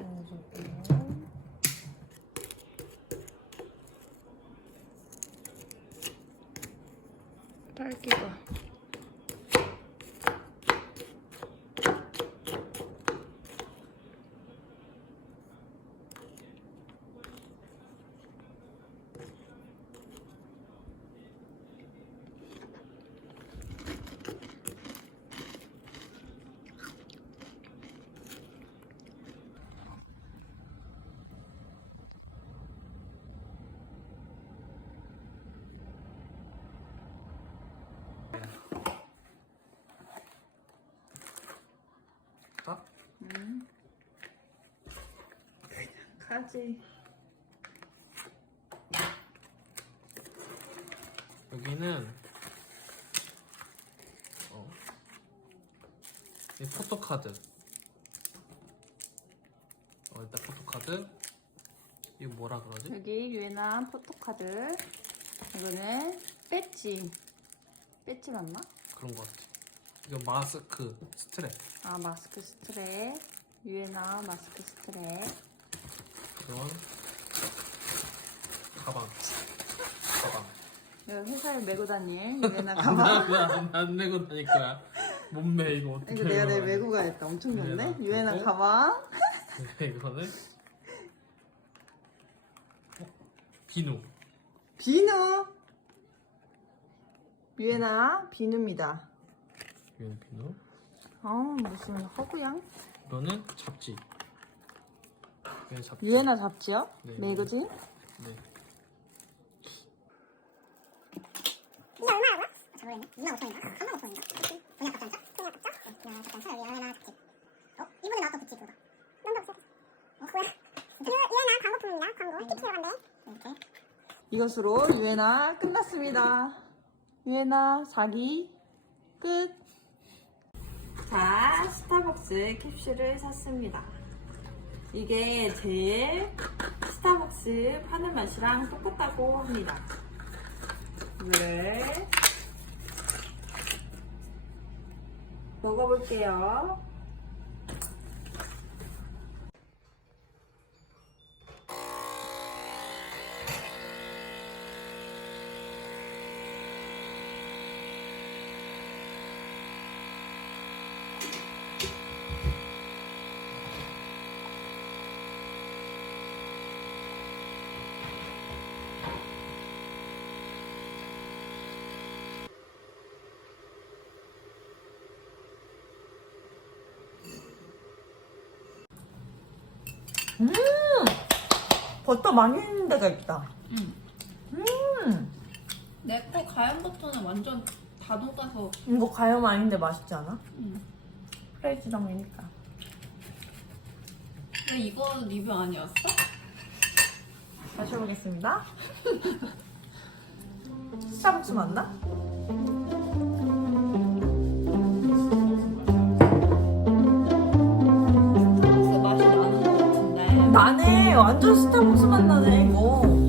넣어주고요. 딸기가 딱? 음. 가지. 여기는 어. 이 포토카드 어 일단 포토카드 이거 뭐라 그러지? 여기 유엔한 포토카드. 이거는 배지. 배지 맞나? 그런 거 같아 이거 마스크 스트랩 아 마스크 스트랩. 유엔한 마스크 스트랩. 그런 가방 가방 이거 회사에 메고 다닐 유엔한 가방. 안, 안 내고 다닐 거야 몸매 이거 어떻게 이거 내가 내일 메고 메고 가야겠다. 엄청 좋네. 그거? 가방. 다녀? 이거는 어, 비누 비누. 유엔한 비누입니다. 이거는 비누 아 무슨 허구양? 이거는 잡지 이거는 잡지 유엔한 잡지요? 네. 매거진? 네. 이거 얼마 알아? 잘 모르겠네. 2만 5천인가? 3만 5천인가? 그냥 갑자기 그냥 갑자? 그냥 갑자기 여기 하나 붙이. 어? 이번에 나왔던 붙이 그거다. 넌도 없어. 어, 뭐야? 광고품입니다. 광고. 간대. 이렇게. 이것으로 유엔아 끝났습니다. 유엔아 사기 끝. 자, 스타벅스 캡슐을 샀습니다. 이게 제일 스타벅스 파는 맛이랑 똑같다고 합니다. 이거를 먹어볼게요. 음! 버터 많이 있는 데가 있다. 응. 음! 내거 가연 버터는 완전 다 녹아서 이거 가염 아닌데 맛있지 않아? 응. 프레지당이니까. 왜 이거 리뷰 아니었어? 다시 해보겠습니다. 스타벅스 맞나? 나네. 완전 스타벅스 맛 나네, 이거.